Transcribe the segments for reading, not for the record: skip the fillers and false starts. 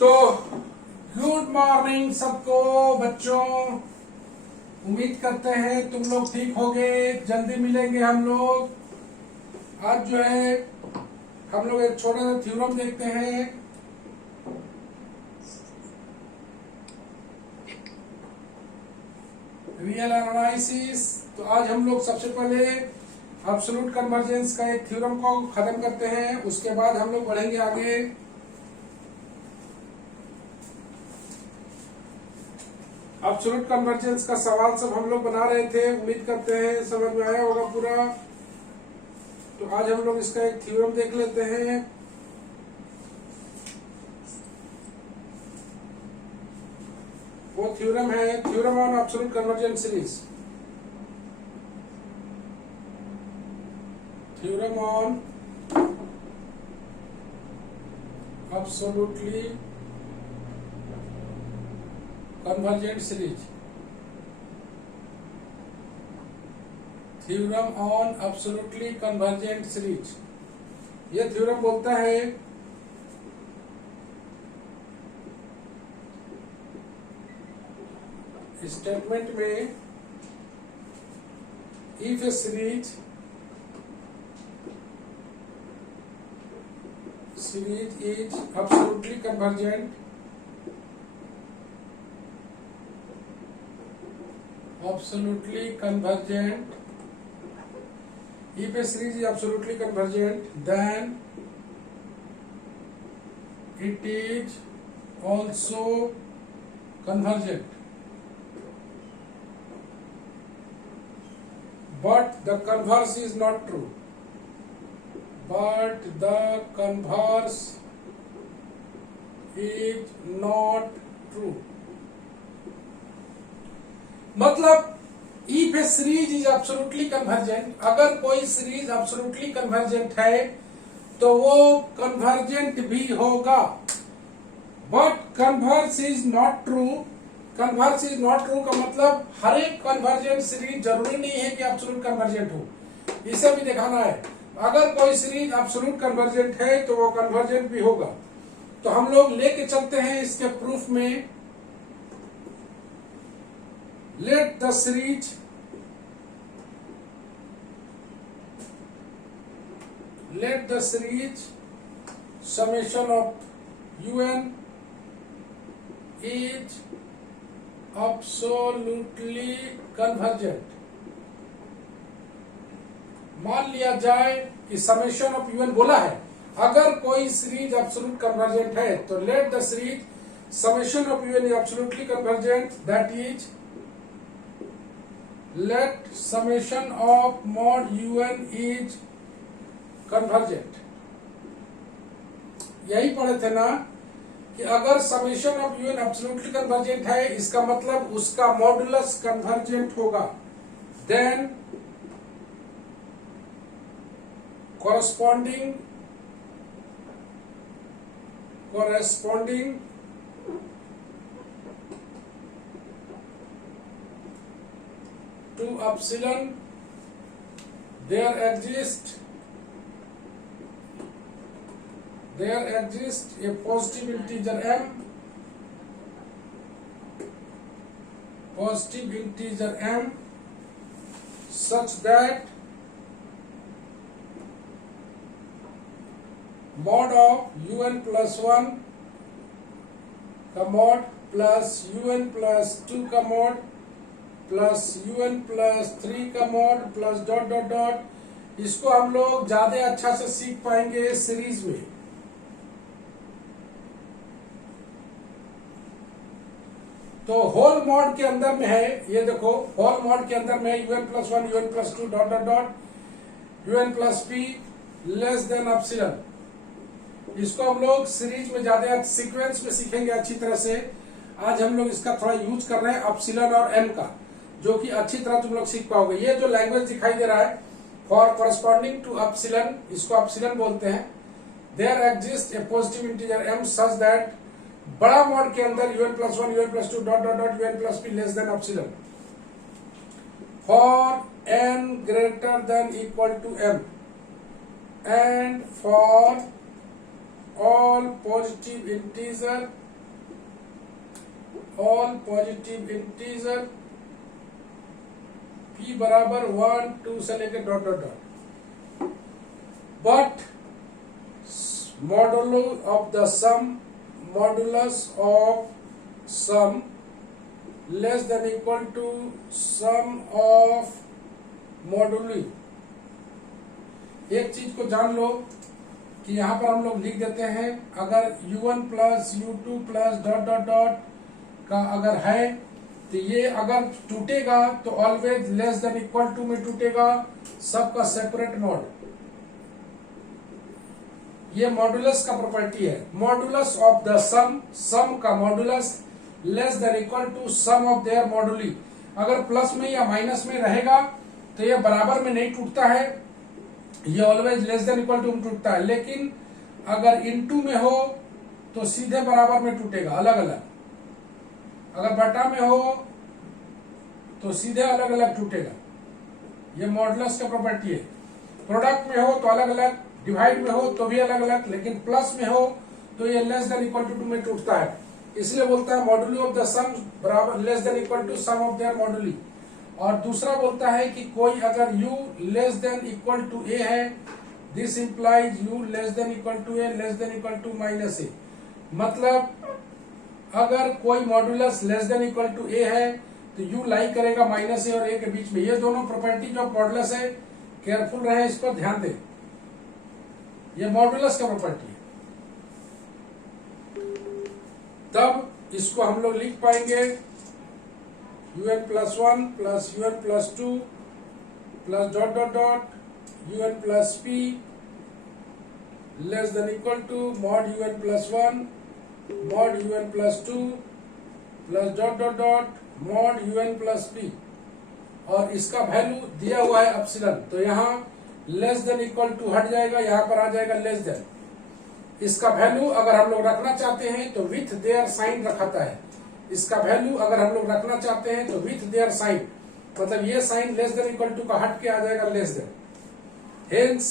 तो good morning सबको बच्चों। उम्मीद करते हैं तुम लोग ठीक होगे, जल्दी मिलेंगे हम लोग। आज जो है हम लोग एक छोटा सा थ्योरम देखते हैं। Real analysis. तो आज हम लोग सबसे पहले एब्सोल्यूट कन्वर्जेंस का एक थ्योरम को खत्म करते हैं, उसके बाद हम लोग बढ़ेंगे आगे। एब्सोल्यूट कन्वर्जेंस का सवाल सब हम लोग बना रहे थे, उम्मीद करते हैं समझ में आया होगा पूरा। तो आज हम लोग इसका एक थ्योरम देख लेते हैं। वो थ्योरम है theorem on absolute convergence series. Theorem on absolutely convergent series. Theorem on absolutely convergent series. यह थ्योरम बोलता है स्टेटमेंट में if A series is absolutely convergent, absolutely convergent, if a series is absolutely convergent, then it is also convergent, but the converse is not true. But the converse is not true. मतलब if A series is absolutely convergent, अगर कोई series absolutely convergent है तो वो convergent भी होगा, but converse is not true. Converse is not true का मतलब हर एक कन्वर्जेंट सीरीज जरूरी नहीं है कि एब्सोल्यूट कन्वर्जेंट हो, इसे भी दिखाना है। अगर कोई सीरीज एब्सोल्यूट कन्वर्जेंट है तो वो कन्वर्जेंट भी होगा। तो हम लोग लेके चलते हैं इसके प्रूफ में। Let the series summation of un is absolutely convergent। मान लिया जाए कि समेशन ऑफ un बोला है, अगर कोई सीरीज एब्सोल्यूट कन्वर्जेंट है तो let the series summation of un is absolutely convergent, that is let summation of mod un is convergent। यही पढ़े थे ना कि अगर summation of un absolutely convergent है, इसका मतलब उसका मॉडुलस कन्वर्जेंट होगा। Then corresponding to epsilon there exists a positive integer m such that mod of un plus 1 का mod plus un plus 2 का mod प्लस un प्लस 3 का mod plus dot dot dot. इसको हम लोग ज्यादा अच्छा से सीख पाएंगे सीरीज में। तो होल मॉड के अंदर में है, ये देखो होल मॉड के अंदर में un plus 1 un plus 2 dot dot dot un plus p less than epsilon. इसको हम लोग सीरीज में ज्यादा सीक्वेंस में सीखेंगे अच्छी तरह से। आज हम लोग इसका थोड़ा यूज कर रहे हैं एप्सिलॉन और m का, जो कि अच्छी तरह तुम लोग सीख पाओगे। ये जो लैंग्वेज दिखाई दे रहा है फॉर कॉरेस्पॉन्डिंग टू एप्सिलॉन, इसको एप्सिलॉन बोलते हैं। There exist a positive integer m such that बड़ा मॉड के अंदर un plus 1 un plus 2 dot dot dot un plus p less than epsilon for n greater than equal to m and for all positive integer all positive integer p बराबर 1 2 से लेकर dot dot dot, but modulo of the sum, modulus of some less than equal to sum of moduli. एक चीज को जान लो कि यहां पर हम लोग लिख देते हैं, अगर u1 plus u2 plus dot dot dot का अगर है तो ये अगर टूटेगा तो always less than equal to में टूटेगा, सबका सेपरेट मॉड। ये मॉडुलस का प्रॉपर्टी है, modulus of the sum, sum का modulus less than equal to sum of their moduli. अगर प्लस में या माइनस में रहेगा तो ये बराबर में नहीं टूटता है, ये always less than equal to में टूटता है। लेकिन अगर इनटू में हो तो सीधे बराबर में टूटेगा, अलग अलग। अगर बटा में हो तो सीधे अलग अलग टूटेगा, ये मॉडुलस का प्रॉपर्टी है। प्रोडक्ट में हो तो अलग अलग, डिवाइड में हो तो भी अलग अलग, लेकिन प्लस में हो तो ये लेस देन इक्वल टू में टूटता है। इसलिए बोलता है मॉडुली ऑफ द सम बराबर less than equal to sum of their moduli. और दूसरा बोलता है कि कोई अगर u less than equal to a है, this implies u less than equal to a less than equal to minus a। मतलब अगर कोई modulus less than equal to a है तो u लाई करेगा माइनस a और a के बीच में। ये दोनों प्रॉपर्टी जो मॉडुलस है, केयरफुल रहे, इस पर ध्यान दें, ये मॉडुलस का प्रॉपर्टी है। तब इसको हम लोग लिख पाएंगे un plus 1 plus un plus 2 plus dot dot dot un plus p less than equal to mod un plus 1 mod un plus 2 plus dot dot dot mod un plus p। और इसका value दिया हुआ है epsilon, तो यहाँ less than equal to हट जाएगा, यहाँ पर आ जाएगा लेस देन। इसका वैल्यू अगर हम लोग रखना चाहते हैं तो विथ देयर साइन रखाता है। इसका वैल्यू अगर हम लोग रखना चाहते हैं तो विथ देयर साइन, मतलब ये sign less than equal to का हट के आ जाएगा less than. Hence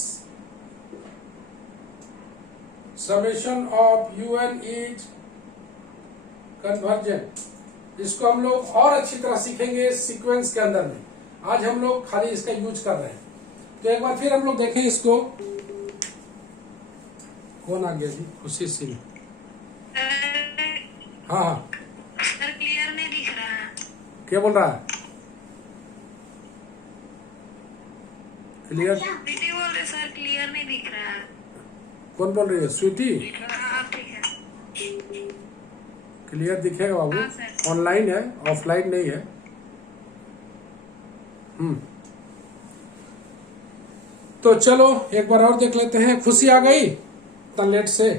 summation of un is convergent. इसको हम लोग और अच्छी तरह सीखेंगे सीक्वेंस के अंदर में, आज हम लोग खाली इसका यूज कर रहे हैं। तो एक बार फिर हम लोग देखें इसको। कौन आ गया जी? खुशी सिंह। हाँ हाँ, सर क्लियर नहीं दिख रहा है। क्या बोल रहा है? क्लियर? स्वीटी बोल रहे सर, क्लियर नहीं दिख रहा है। कौन बोल रही है? स्वीटी? हाँ ठीक है। क्लियर दिखेगा बाबू, हाँ, सर। ऑनलाइन है, ऑफलाइन नहीं है। तो चलो एक बार और देख लेते हैं। खुशी आ गई इतना लेट से?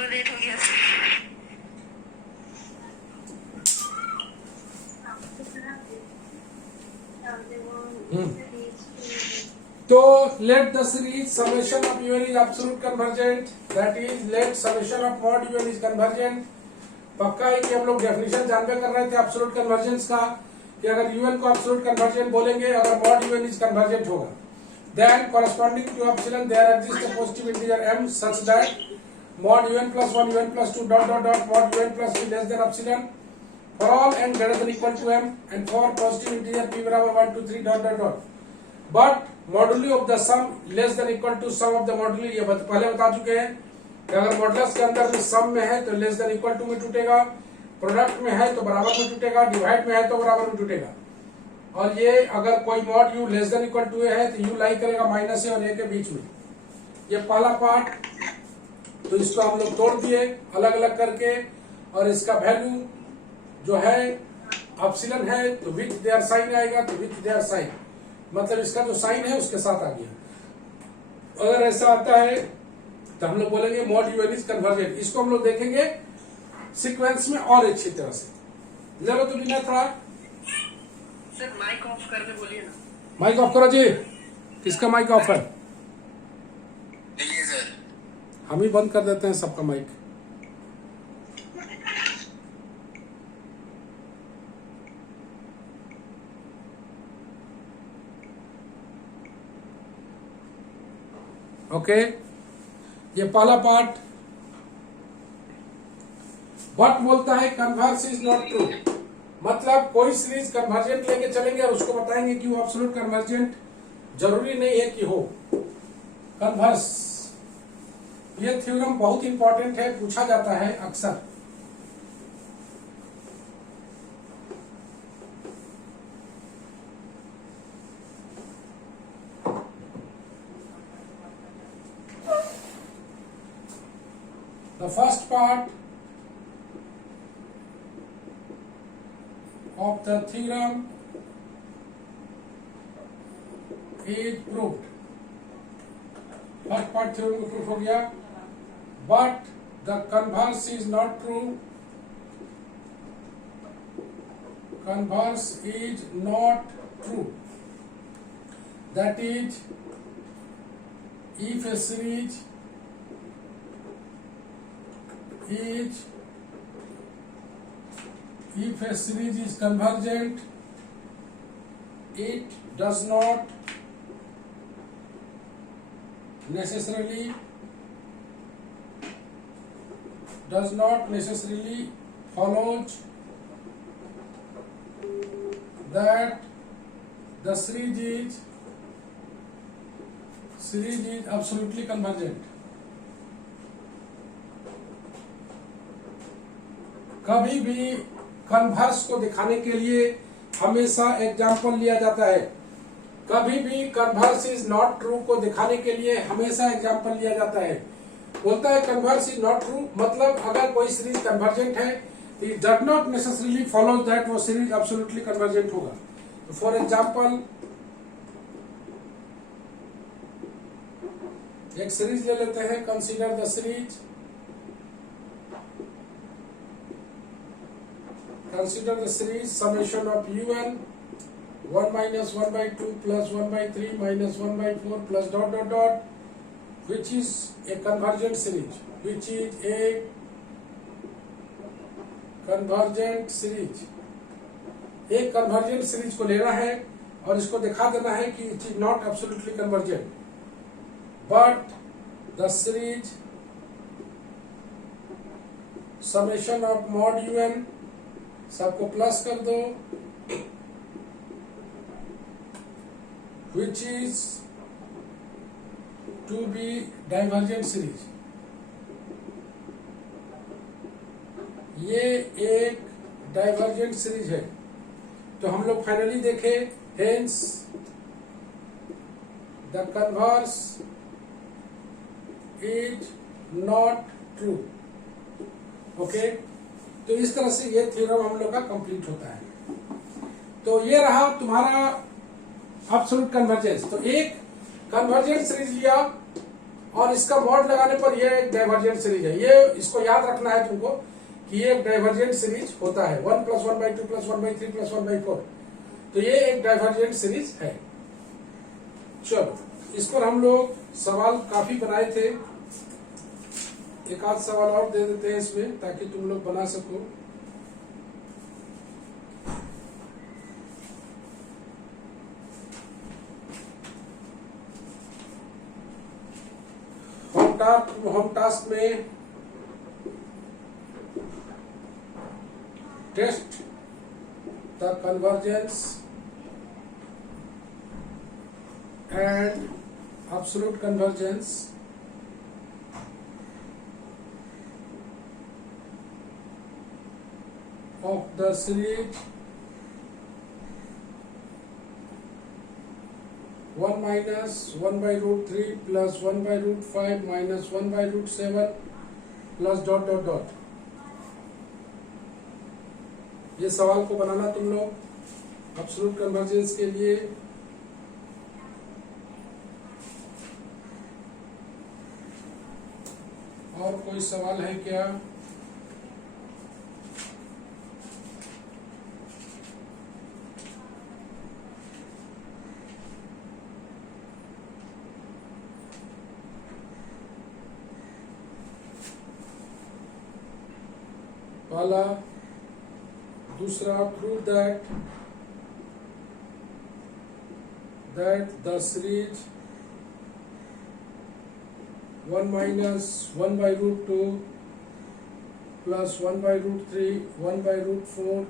लेट हो गया सर। तो let the series summation of un is absolute convergent, that is let summation of mod un is convergent। पक्का है कि हम लोग डेफिनेशन जानबे कर रहे थे एब्सोल्यूट कन्वर्जेंस का, कि अगर un को एब्सोल्यूट कन्वर्जेंट बोलेंगे अगर mod un इज कन्वर्जेंट होगा, then corresponding to epsilon there exists a positive integer m such that mod un plus 1 un plus 2 dot dot dot mod un plus p less than epsilon for all n greater than equal to m and for positive integer p बराबर 1 2 3 dot dot dot। But moduli of the sum less than equal to sum of the moduli, ये पहले बता चुके हैं कि अगर modulus के अंदर में सम में है तो लेस देन इक्वल टू में टूटेगा, प्रोडक्ट में है तो बराबर में टूटेगा, डिवाइड में है तो बराबर में टूटेगा। और ये अगर कोई mod u less than equal to है तो u लाई करेगा माइनस ए और ए के बीच में। ये पहला पार्ट, तो इसको हम लोग तोड़ दिए अलग अलग करके, और इसका वैल्यू जो है एप्सिलॉन है तो विथ देयर साइन आएगा, तो विथ देयर साइन मतलब इसका जो साइन है उसके साथ आ गया। अगर ऐसा आता है तो हम लोग बोलेंगे मॉड un इज कन्वर्जेंट। इसको हम लोग देखेंगे सीक्वेंस में और अच्छी तरह से। ले लो तो बिना थोड़ा सर माइक ऑफ करके बोलिए ना। माइक ऑफ करो जी। किसका माइक ऑफ है? सर हम ही बंद कर देते हैं सबका माइक। ओके, ये पहला पार्ट बट बोलता है कन्वर्स इज नॉट ट्रू, मतलब कोई सीरीज कन्वर्जेंट लेके चलेंगे और उसको बताएंगे कि वो एब्सोल्यूट कन्वर्जेंट जरूरी नहीं है कि हो कन्वर्स। ये थ्योरम बहुत इंपॉर्टेंट है, पूछा जाता है अक्सर। The first part of the theorem is proved. First part theorem को proof हो गया, but the converse is not true. Converse is not true. That is, if a series is convergent, it does not necessarily follows that the series is absolutely convergent. कभी भी converse को दिखाने के लिए हमेशा एग्जाम्पल लिया जाता है। कभी भी कन्वर्स इज नॉट ट्रू को दिखाने के लिए हमेशा एग्जाम्पल लिया जाता है। बोलता है कन्वर्स इज नॉट ट्रू, मतलब अगर कोई सीरीज कन्वर्जेंट है तो it does not necessarily follow that वो सीरीज एब्सोल्युटली कन्वर्जेंट होगा। तो फॉर एग्जाम्पल एक सीरीज ले लेते हैं, consider the series, consider the series summation of un 1 minus 1 by 2 plus 1 by 3 minus 1 by 4 plus dot dot dot, which is a convergent series, एक convergent series को लेना है और इसको दिखा देना है कि it is not absolutely convergent, but the series summation of mod un, सबको प्लस कर दो, which is to be divergent series। ये एक डाइवर्जेंट सीरीज है। तो हम लोग फाइनली देखे, hence the converse is not true. Okay, तो इस तरह से ये थ्योरम हम लोग का कंप्लीट होता है। तो ये रहा तुम्हारा एब्सोल्यूट कन्वर्जेंस। तो एक कन्वर्जेंट सीरीज लिया और इसका मॉड लगाने पर ये एक डाइवर्जेंट सीरीज है। ये इसको याद रखना है तुमको कि ये एक डाइवर्जेंट सीरीज होता है, 1 + 1 by 2 + 1 by 3 + 1 by 4। तो ये एक डाइवर्जेंट सीरीज है। चलो, इस पर हम लोग सवाल काफी बनाए थे, एक आध सवाल और दे देते हैं इसमें ताकि तुम लोग बना सको। होम टास्क में test the convergence and absolute convergence of the series 1 minus 1 by √3 plus 1 by √5 minus 1 by √7 plus dot dot dot। ये सवाल को बनाना तुम लोग एब्सोल्यूट कन्वर्जेंस के लिए। और कोई सवाल है क्या? वाला दूसरा, prove that the series 1 minus 1 by √2 plus 1 by root 3, 1 by root 4,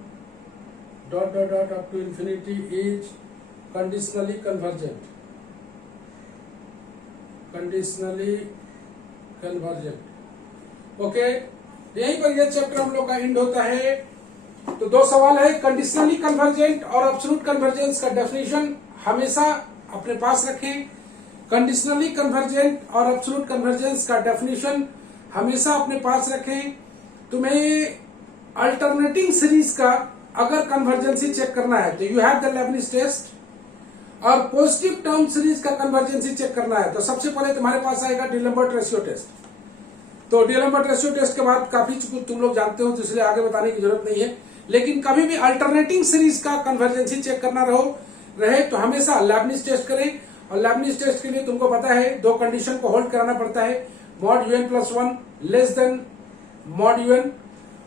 dot dot dot up to infinity is conditionally convergent. Conditionally convergent. Okay, यहीं पर यह चैप्टर हम लोग का एंड होता है। तो दो सवाल है, कंडीशनली कन्वर्जेंट और एब्सोल्यूट कन्वर्जेंस का डेफिनेशन हमेशा अपने पास रखें। कंडीशनली कन्वर्जेंट और एब्सोल्यूट कन्वर्जेंस का डेफिनेशन हमेशा अपने पास रखें। तुम्हें अल्टरनेटिंग सीरीज का अगर कन्वर्जेंसी चेक करना है तो you have the Leibniz test, और पॉजिटिव टर्म सीरीज का कन्वर्जेंसी चेक करना है तो सबसे पहले तुम्हारे पास आएगा डिलम्बर्ट रेशियो टेस्ट। तो डिलम्बर्ट रेशियो टेस्ट के बाद काफी कुछ तुम लोग जानते हो तो इसलिए आगे बताने की जरूरत नहीं है, लेकिन कभी भी अल्टरनेटिंग सीरीज का कन्वर्जेंसी चेक करना रहे तो हमेशा लेबनिज टेस्ट करें। और लेबनिज टेस्ट के लिए तुमको पता है दो कंडीशन को होल्ड कराना पड़ता है, mod UN + 1 less than mod UN,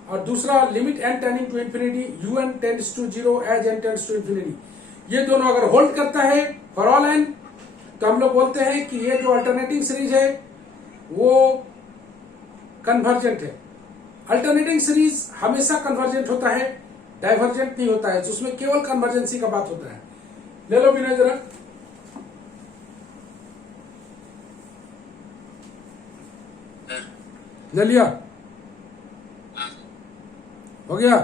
और दूसरा limit n tending to infinity UN tends to 0 as n tends to infinity. ये दोनों अगर होल्ड करता है फॉर ऑल n तो हम लोग बोलते हैं कि ये जो अल्टरनेटिंग सीरीज है वो कन्वर्जेंट है। अल्टरनेटिंग सीरीज हमेशा कन्वर्जेंट होता है, डाइवर्जेंट नहीं होता है, जिसमें केवल कन्वर्जेंसी का बात होता है। ले लो विनय जरा, ले लिया, हो गया?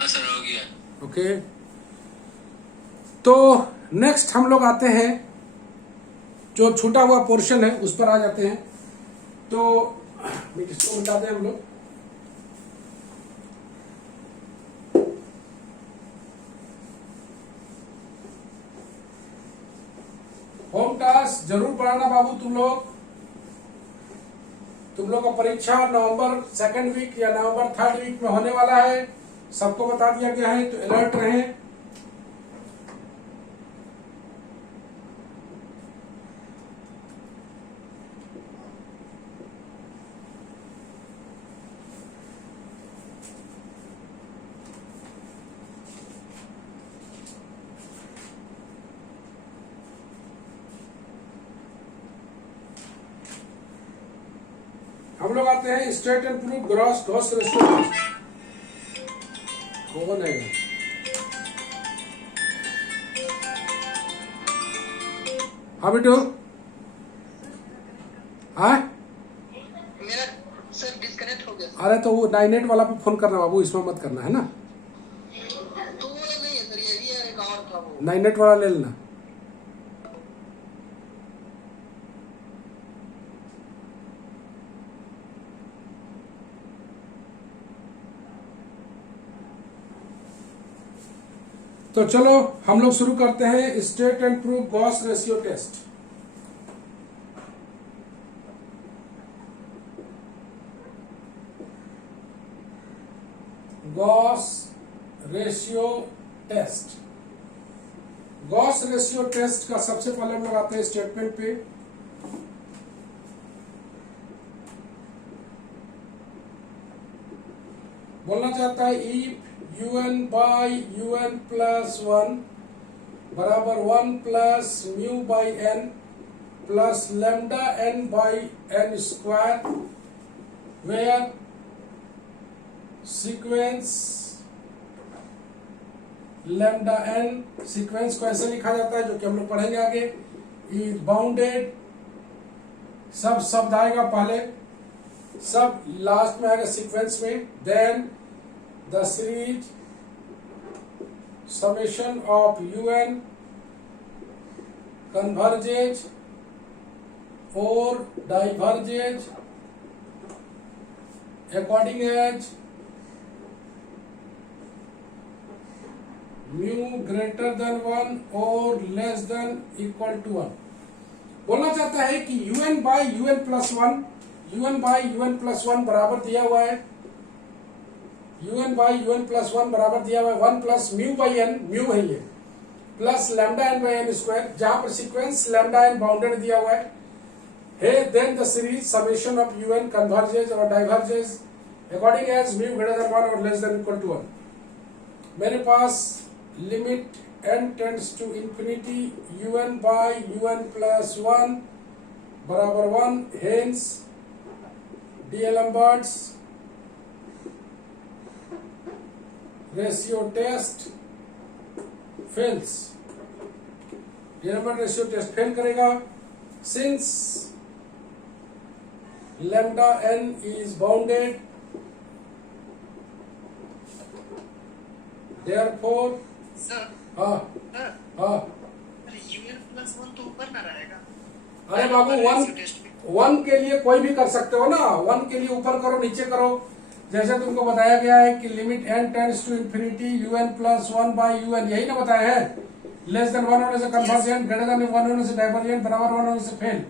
सर हो गया। ओके, तो नेक्स्ट हम लोग आते हैं, जो छूटा हुआ पोर्शन है उस पर आ जाते हैं। तो इसको बताते हैं हम लोग। होम टास्क जरूर पढ़ाना बाबू, तुम लोग का परीक्षा नवंबर 2nd वीक या नवंबर 3rd वीक में होने वाला है, सबको बता दिया गया है, तो अलर्ट रहें। हम लोग आते हैं straight and proof Gauss ratio. कौन है? हाँ बेटो, हाँ मेरा सर डिस्कनेक्ट हो गया। अरे तो वो 98 वाला पे फोन करना बाबू, इसमें मत करना है ना। तो वो वाला नहीं है सर, यही है अकाउंट था वो। 98 वाला ले लेना। तो चलो हम लोग शुरू करते हैं state and proof Gauss ratio test. Gauss ratio test. Gauss ratio test का सबसे पहले हम लोग आते हैं स्टेटमेंट पे। बोलना चाहता है if UN by UN plus 1 बराबर 1 plus mu by n plus lambda n by n square, where sequence lambda n, sequence को ऐसे लिखा जाता है जो कि हम लोग पढ़ेंगे आगे, इज बाउंडेड, सब शब्द आएगा पहले, सब लास्ट में आएगा सीक्वेंस में, then the series summation of UN converges or diverges according as mu greater than 1 or less than equal to 1। बोलना चाहता है कि UN by UN plus 1, UN by UN plus 1 बराबर दिया हुआ है, UN by UN plus 1 बराबर दिया हुआ है 1 plus mu by n, mu है ये, plus lambda n by n square, जहां पर सीक्वेंस लैम्डा n बाउंडेड दिया हुआ है। Then the series summation of UN converges और diverges according as mu greater than 1 और लेस देन इक्वल टू 1। मेरे पास limit n tends to infinity UN by UN plus 1 बराबर 1, hence D'Alembert's ratio test fails. D'Alembert ratio test fail करेगा since lambda n is bounded, therefore sir हाँ sir हाँ UN+1 तो ऊपर ना रहेगा। अरे बाबू वन के लिए कोई भी कर सकते हो ना, वन के लिए ऊपर करो नीचे करो, जैसे तुमको बताया गया है कि limit n tends to infinity UN+1 by UN, यही ना बताया है। लेस देन 1 होने से कन्वर्जेंट, ग्रेटर देन 1 होने से डाइवर्जेंट, बराबर 1 होने से फेल।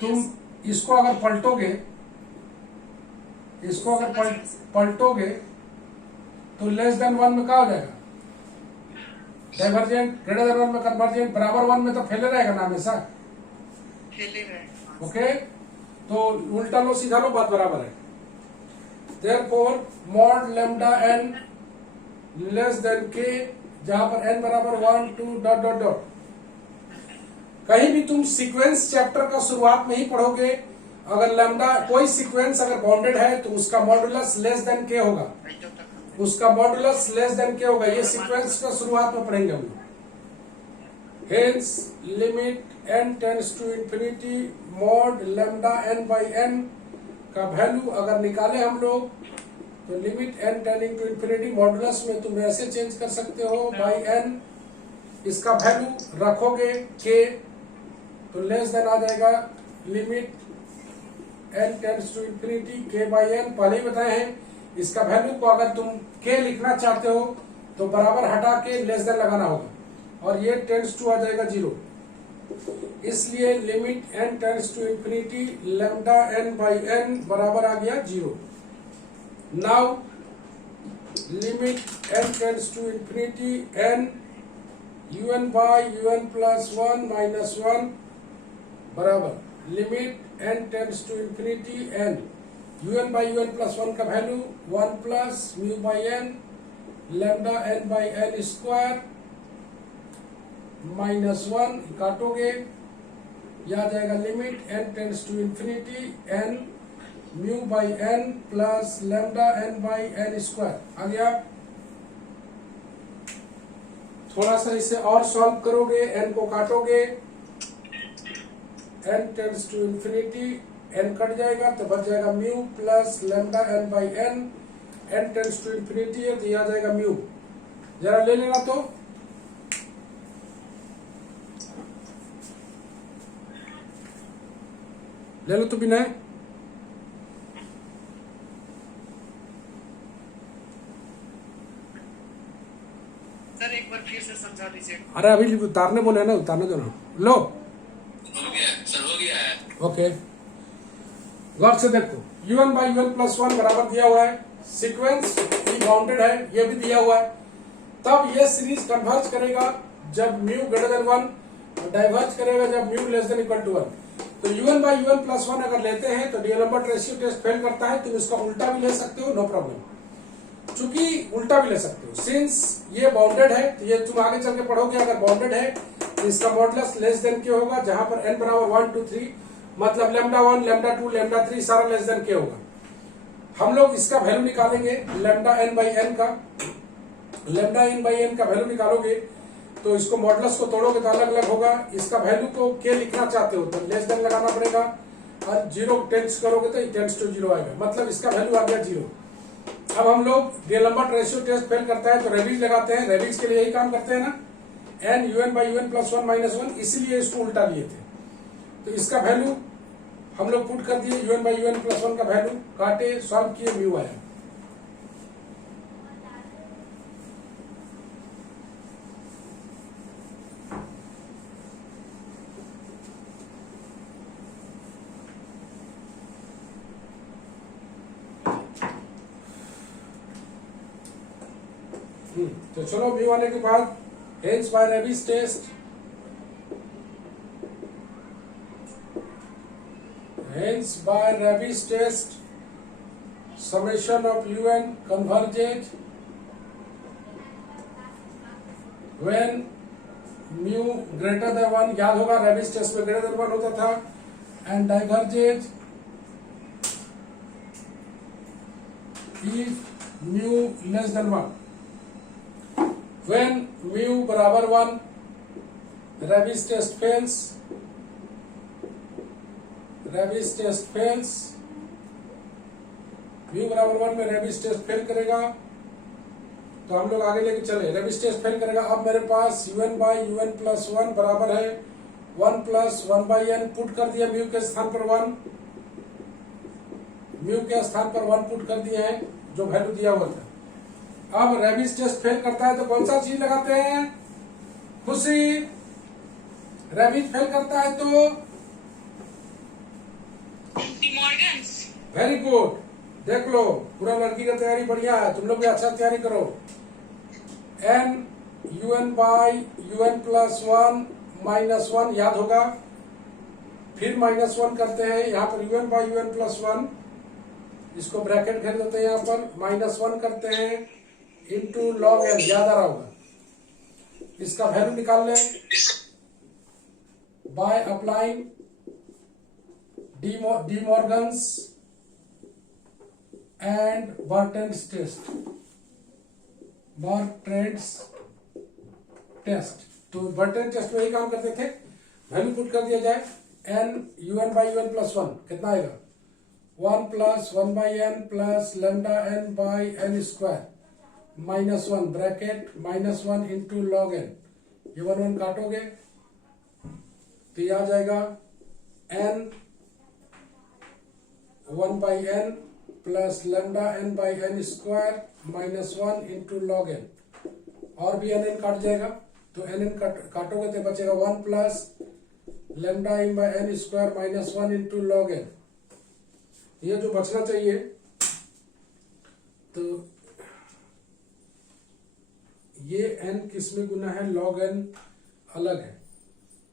तुम इसको अगर पलटोगे, इसको अगर पलटोगे तो लेस देन 1 में क्या हो जाएगा? डाइवर्जेंट, ग्रेटर देन 1 में कन्वर्जेंट, बराबर 1 में तो फेल रहेगा ना हमेशा। ओके, तो उल्टा लो सीधा लो, बात बराबर है। Therefore, mod lambda n less than k, जहां पर n बराबर 1 2 डॉट डॉट डॉट। कहीं भी तुम सीक्वेंस चैप्टर का शुरुआत में ही पढ़ोगे, अगर लैम्डा कोई सीक्वेंस अगर बाउंडेड है तो उसका मॉडुलस लेस देन k होगा, उसका मॉडुलस लेस देन k होगा। ये सीक्वेंस का शुरुआत में पढ़ेंगे हम लोग। Hence limit n tends to infinity mod lambda n by n का वैल्यू अगर निकाले हम लोग तो limit n tending to infinity, modulus में तुम ऐसे चेंज कर सकते हो बाई n, इसका वैल्यू रखोगे k तो लेस देन आ जाएगा limit n tends to infinity k by n। पहले ही बताए हैं, इसका वैल्यू को अगर तुम k लिखना चाहते हो तो बराबर हटा के लेस देन लगाना होगा, और ये टेंड्स टू आ जाएगा 0। इसलिए limit n tends to infinity lambda n by n बराबर आ गया 0। Now limit n tends to infinity n un by UN+1 minus 1 बराबर limit n tends to infinity n un by UN+1 का value 1 plus mu by n lambda n by n square minus 1, काटोगे यह आ जाएगा limit n tends to infinity n mu by n plus lambda n by n square आ गया। थोड़ा सा इसे और सॉल्व करोगे, n को काटोगे, n tends to infinity n cut जाएगा तो बच जाएगा mu plus lambda n by n, n tends to infinity है तो यह आ जाएगा म्यू। जरा ले लेना तो ले लो तो बिना सर एक बार फिर से समझा दीजिए। अरे अभी उतारने बोले ना, उतारने दो ना। लो हो गया सर, हो गया है। ओके, गौर से देखो, UN बाई UN+1 बराबर दिया हुआ है, सीक्वेंस भी बाउंडेड है, ये भी दिया हुआ है। तब ये सीरीज कन्वर्ज करेगा जब म्यू ग्रेटर देन 1, और डाइवर्ज करेगा जब mu less than equal to 1। तो UN बाई UN+1 अगर लेते हैं तो डीएलम्बर्ट रेशियो टेस्ट फेल करता है। तुम इसका उल्टा भी ले सकते हो, नो प्रॉब्लम। चूंकि उल्टा भी ले सकते हो, सिंस ये बाउंडेड है तो ये तुम आगे चल के पढ़ोगे, अगर बाउंडेड है तो इसका मॉडुलस लेस देन के होगा, जहां पर n बराबर 1 2 3, मतलब लैम्डा 1 लैम्डा 2 लैम्डा 3 सारा लेस देन के होगा। हम लोग इसका वैल्यू निकालेंगे लैम्डा n बाई n का, लैम्डा n बाई n का वैल्यू निकालोगे तो इसको मॉडुलस को तोड़ोगे तो अलग अलग होगा। इसका वैल्यू को k लिखना चाहते हो तो लेस देन लगाना पड़ेगा, और 0 टेंस करोगे तो टेंस टू 0 आएगा, मतलब इसका वैल्यू आ गया 0। अब हम लोग डीएलम्बर्ट रेशियो टेस्ट फेल करता है तो रेविज लगाते हैं, रेविज के लिए यही काम करते हैं ना, n UN by UN+1 minus 1, इसीलिए इसको उल्टा लिए थे। तो इसका वैल्यू हम लोग पुट कर दिए, UN बाई UN+1 का वैल्यू काटे, सॉल्व किए, म्यू आया। तो चलो म्यू आने के बाद hence by Raabe's test, hence by Raabe's test summation of UN converges when mu greater than 1, याद होगा रेविज टेस्ट में ग्रेटर देन 1 होता था, and diverges if mu less than 1, when mu बराबर 1 Raabe's test fails, Raabe's test fails, mu बराबर 1 में rabies test fail करेगा। तो हम लोग आगे लेके चले, रेबिस टेस्ट फेल करेगा। अब मेरे पास un बाई un प्लस 1 बराबर है 1 प्लस 1 बाई n, पुट कर दिया म्यू के स्थान पर 1, म्यू के स्थान पर 1 पुट कर दिए हैं जो वैल्यू दिया हुआ था। अब रेबिस टेस्ट फेल करता है तो कौन सा चीज लगाते हैं? खुशी। रेबिस फेल करता है तो वेरी गुड, देख लो पूरा लड़की का तैयारी बढ़िया है, तुम लोग भी अच्छा तैयारी करो। n un by un plus 1 minus 1 याद होगा, फिर माइनस 1 करते हैं यहाँ पर un बाई un प्लस 1, इसको ब्रैकेट घेर देते हैं यहाँ पर, माइनस 1 करते हैं इंटू लॉग n, याद आ रहा होगा। इसका वैल्यू निकाल लें by applying de Morgan's and Bertrand's test, Bertrand's test. तो बर्टन टेस्ट में ही काम करते थे, वैल्यू पुट कर दिया जाए n un by un plus 1 कितना आएगा 1 plus 1 by n plus lambda n by n square minus 1 bracket minus 1 into log n, ये 1 1 काटोगे तो ये आ जाएगा n 1 by n plus lambda n by n square minus 1 into log n, और भी n काट जाएगा तो n काटोगे तो बचेगा 1 plus lambda n by n square minus 1 into log n। ये जो बचना चाहिए तो ये n किस में गुना है, लॉग n अलग है,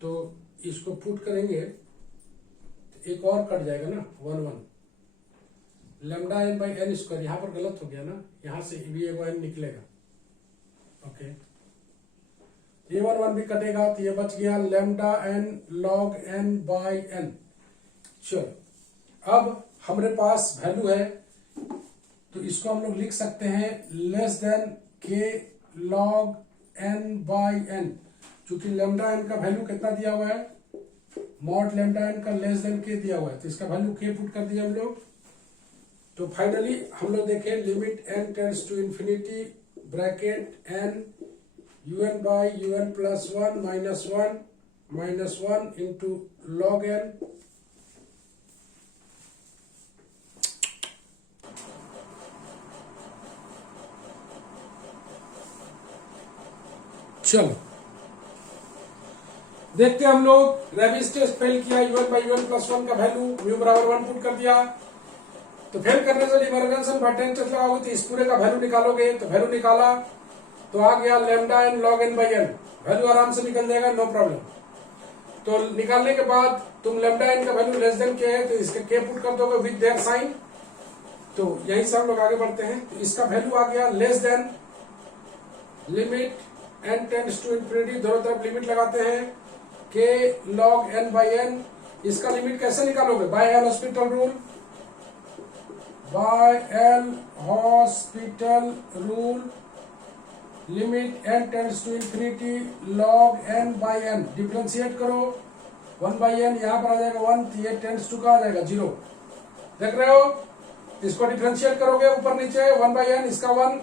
तो इसको पुट करेंगे तो एक और कट जाएगा ना 1 1, lambda n by n square, यहाँ पर गलत हो गया ना, यहाँ से भी एक n निकलेगा। ओके, ये 1 1 भी कटेगा तो ये बच गया lambda n log n by n। चलो अब हमारे पास वैल्यू है तो इसको हम लोग लिख सकते हैं less than k log n by n, चूंकि लेमडा n का वैल्यू कितना दिया हुआ है, मॉड लेमडा n का लेस देन k दिया हुआ है, तो इसका वैल्यू k पुट कर दिया हम लोग। तो फाइनली हम लोग देखें limit n tends to infinity bracket n un by un plus 1 minus 1 into log n, चलो देखते हैं हम लोग। रेबिस टेस्ट फेल किया, un बाई un प्लस 1 का वैल्यू म्यू बराबर 1 पुट कर दिया, तो फेल करने से डिमॉर्गन्स एंड बर्टन टेस्ट लगाओगे तो इस पूरे का वैल्यू निकालोगे, तो वैल्यू निकाला तो आ गया lambda n log n by n, value आराम से निकल जाएगा, नो प्रॉब्लम। तो निकालने के बाद तुम लेमडा n का वैल्यू लेस देन k है तो इसके k पुट कर दोगे विद देयर साइन, तो यही से हम लोग आगे बढ़ते हैं। तो इसका वैल्यू आ गया less than limit n tends to infinity, दोनों तरफ लिमिट लगाते हैं k log n by n। इसका लिमिट कैसे निकालोगे, by L'Hospital rule, by L'Hospital rule, limit n tends to infinity log n by n, differentiate करो 1 by n, यहाँ पर आ जाएगा 1, तो ये टेंड्स टू का आ जाएगा 0, देख रहे हो। इसको डिफ्रेंशिएट करोगे ऊपर नीचे 1 बाई n, इसका 1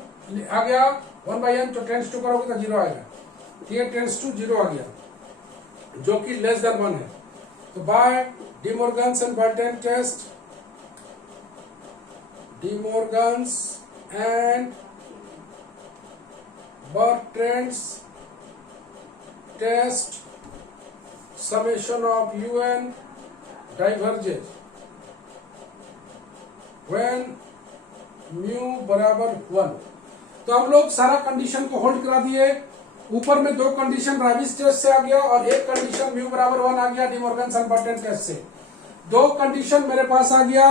आ गया 1 बाई n, तो टेंड्स टू करोगे तो 0 आएगा, तो ये टेंड्स टू 0 आ गया जो कि लेस देन 1 है। तो by de Morgan's and Bertrand test, de Morgan's and Bertrand's test, summation of un diverges when mu बराबर 1। तो हम लोग सारा कंडीशन को होल्ड करा दिए, ऊपर में 2 कंडीशन रेबिस टेस्ट से आ गया और 1 कंडीशन म्यू बराबर 1 आ गया डिमॉर्गन्स एंड बर्टन टेस्ट से। 2 कंडीशन मेरे पास आ गया,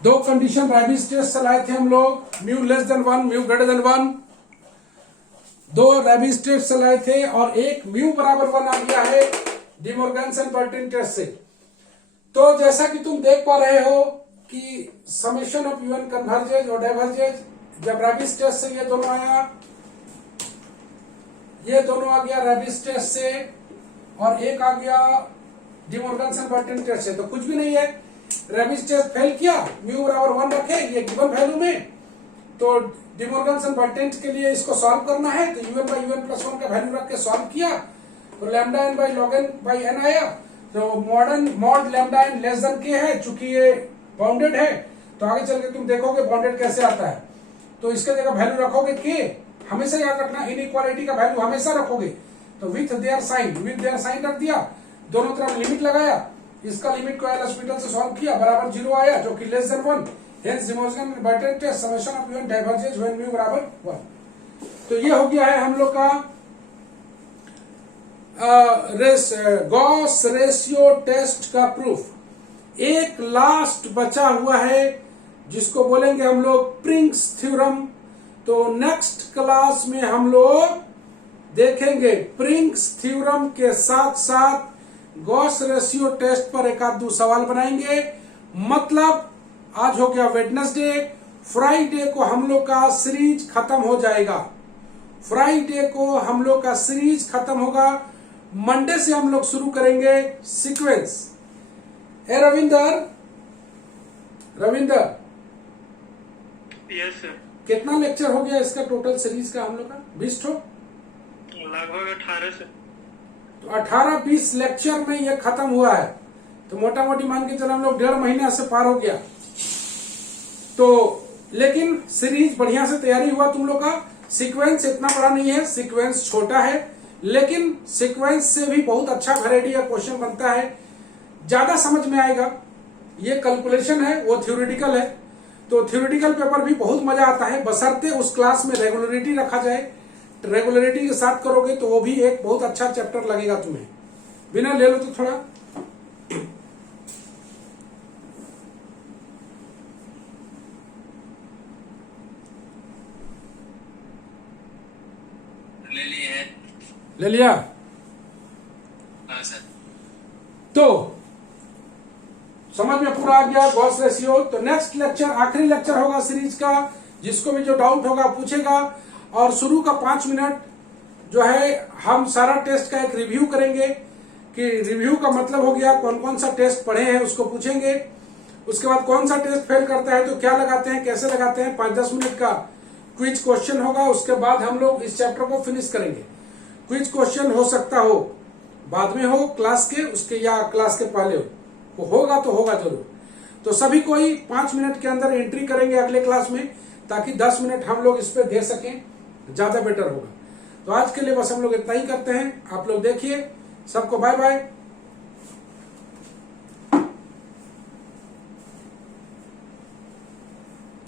2 कंडीशन रेबिस टेस्ट से लाए थे हम लोग, mu less than 1 mu greater than 1, 2 Raabe's test से लाए थे और 1 म्यू बराबर 1 आ गया है डिमॉर्गन्स एंड बर्टन टेस्ट से। तो जैसा कि तुम देख पा रहे हो कि समेशन ऑफ यूएन कन्वर्जेज और डाइवर्जेज, जब रैबिस टेस्ट से ये दोनों आया, ये दोनों आ गया रैबिस टेस्ट से, और एक आ गया डिमॉर्गन टेस्ट से, तो कुछ भी नहीं है। रैबिस टेस्ट फेल किया, म्यू बराबर 1 रखे ये गिवन वैल्यू में, तो डिमॉर्गन के लिए इसको सॉल्व करना है, तो यूएन बाई यूएन प्लस 1 का वैल्यू रख के सॉल्व किया, तो lambda n by log n by n आया। तो mod lambda n less than k है, चूंकि ये बाउंडेड है, तो आगे चल के तुम देखोगे बाउंडेड कैसे आता है। तो इसके जगह वैल्यू रखोगे के, हमेशा याद रखना इनइक्वालिटी का वैल्यू हमेशा रखोगे, तो विथ देयर साइन रख दिया, दोनों तरफ लिमिट लगाया, इसका लिमिट को एल हॉस्पिटल से सॉल्व किया, बराबर 0 आया जो कि less than 1, hence De Morgan converges test summation of U N diverges when mu बराबर 1। तो ये हो गया है हम लोग का गॉस रेशियो टेस्ट का प्रूफ। एक लास्ट बचा हुआ है जिसको बोलेंगे हम लोग प्रिंक्स थ्योरम। तो नेक्स्ट क्लास में हम लोग देखेंगे प्रिंक्स थ्योरम के साथ साथ गॉस रेशियो टेस्ट पर एक आध दो सवाल बनाएंगे। मतलब आज हो गया वेडनेसडे, फ्राइडे को हम लोग का सीरीज खत्म हो जाएगा, फ्राइडे को हम लोग का सीरीज खत्म होगा, मंडे से हम लोग शुरू करेंगे सीक्वेंस। ए रविंदर यस सर। कितना लेक्चर हो गया इसका टोटल सीरीज का हम लोग का? 20 ठो, लगभग 18 से। तो 18-20 लेक्चर में ये खत्म हुआ है, तो मोटा मोटी मान के चलो हम लोग 1.5 महीने से पार हो गया। तो लेकिन सीरीज बढ़िया से तैयारी हुआ तुम लोग का। सीक्वेंस इतना बड़ा नहीं है, सीक्वेंस छोटा है, लेकिन सीक्वेंस से भी बहुत अच्छा वैरायटी का क्वेश्चन बनता है, ज्यादा समझ में आएगा। ये कैलकुलेशन है, वो थ्योरेटिकल है, तो थ्योरेटिकल पेपर भी बहुत मजा आता है, बशर्ते उस क्लास में रेगुलरिटी रखा जाए। रेगुलरिटी के साथ करोगे तो वो भी एक बहुत अच्छा चैप्टर लगेगा तुम्हें। बिना ले लो तो थोड़ा ले लिया। हाँ सर। तो समझ में पूरा आ गया गॉस रेशियो। तो नेक्स्ट लेक्चर आखिरी लेक्चर होगा सीरीज का, जिसको भी जो डाउट होगा पूछेगा, और शुरू का 5 मिनट जो है हम सारा टेस्ट का एक रिव्यू करेंगे, कि रिव्यू का मतलब हो गया कौन कौन सा टेस्ट पढ़े हैं उसको पूछेंगे। उसके बाद कौन सा टेस्ट फेल करता है तो क्या लगाते हैं, कैसे लगाते हैं, 5-10 मिनट का क्विज क्वेश्चन होगा। उसके बाद हम लोग इस चैप्टर को फिनिश करेंगे। क्विज क्वेश्चन हो सकता हो बाद में हो क्लास के, उसके या क्लास के पहले हो, होगा तो होगा जरूर। तो सभी कोई 5 मिनट के अंदर एंट्री करेंगे अगले क्लास में, ताकि 10 मिनट हम लोग इस पे दे सकें, ज्यादा बेटर होगा। तो आज के लिए बस हम लोग इतना ही करते हैं। आप लोग देखिए, सबको बाय बाय।